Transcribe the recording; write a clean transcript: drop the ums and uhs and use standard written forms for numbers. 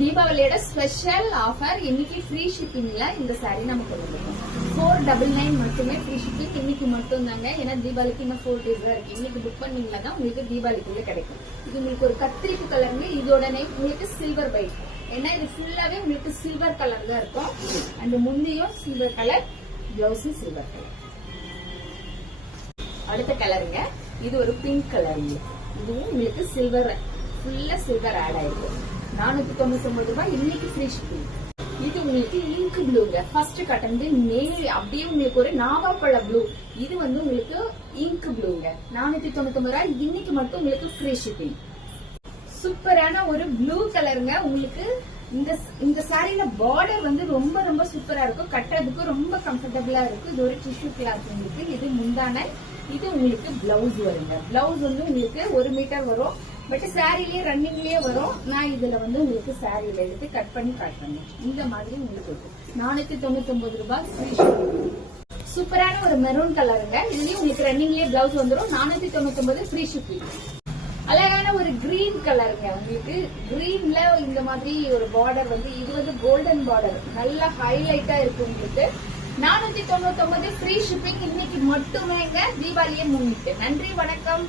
தீபாவளியோட special offer இன்னைக்கு free ஷிப்பிங்ல இந்த sorry நம்ம கொடுத்துருக்கோம். 499 மட்டுமே ஃப்ரீ ஷிப்பிங் இன்னைக்கு மட்டும் தாங்க. ஏன்னா தீபாவளிக்கு இன்னும் 4 days தான் இருக்கு. இன்னைக்கு புக் பண்ணீங்களா தான் உங்களுக்கு தீபாவளிக்குள்ள கிடைக்கும். இது உங்களுக்கு ஒரு கத்திரிப்பு கலர்ல இதோட நேம் உங்களுக்கு சில்வர் பைட். ஏன்னா இது ஃபுல்லாவே உங்களுக்கு சில்வர் கலர் தான் இருக்கும். அந்த முந்தியும் சில்வர் கலர், பிளவுஸும் சில்வர் கலர். அடுத்த கலருங்க, இது ஒரு பிங்க் கலருங்க. இதுவும் உங்களுக்கு சில்வர், ஃபுல்லா சில்வர் ஆட் ஆயிருக்கு. 499 ரூபாய் இன்னைக்கு ஃப்ரீ ஷிப்பிங். இது உங்களுக்கு இங்க் ப்ளூங்க. ஃபர்ஸ்ட் காட்டன் நேவி அப்படியே உங்களுக்கு ஒரு நாவாப்பழ ப்ளூ. இது வந்து உங்களுக்கு இங்க் ப்ளூங்க. 499 ரூபாய் இன்னைக்கு மட்டும் உங்களுக்கு ஃப்ரீ ஷிப்பிங். சூப்பரான ஒரு ப்ளூ கலருங்க. உங்களுக்கு இந்த சாரியில பார்டர் வந்து ரொம்ப ரொம்ப சூப்பரா இருக்கும். கட்டுறதுக்கு ரொம்ப கம்ஃபர்டபுளா இருக்கும். இது ஒரு டிஷ்யூ கிளாத் உங்களுக்கு. இது முந்தான, இது உங்களுக்கு பிளவுஸ் வருங்க. பிளவுஸ் வந்து உங்களுக்கு 1 மீட்டர் வரும். பட் சாரிலேயே ரன்னிங்லயே வரும். நான் இதுல வந்து உங்களுக்கு சாரியில எடுத்து கட் பண்ணி காட்டுறேன். இந்த மாதிரி உங்களுக்கு 499 ரூபாய் ஃப்ரீ ஷிப்பிங். சூப்பரான ஒரு மெரூன் கலருங்க. இதுலயும் உங்களுக்கு ரன்னிங்லயே பிளவுஸ் வந்துடும். 499 ஃப்ரீ ஷிப்பிங். அழகான ஒரு கிரீன் கலருங்க. உங்களுக்கு கிரீன்ல இந்த மாதிரி ஒரு பார்டர் வந்து இது வந்து கோல்டன் பார்டர், நல்லா ஹைலைட்டா இருக்கு. உங்களுக்கு 499 ஃப்ரீ ஷிப்பிங் இன்னைக்கு மட்டுமேங்க, தீபாவளியை முன்னிட்டு. நன்றி, வணக்கம்.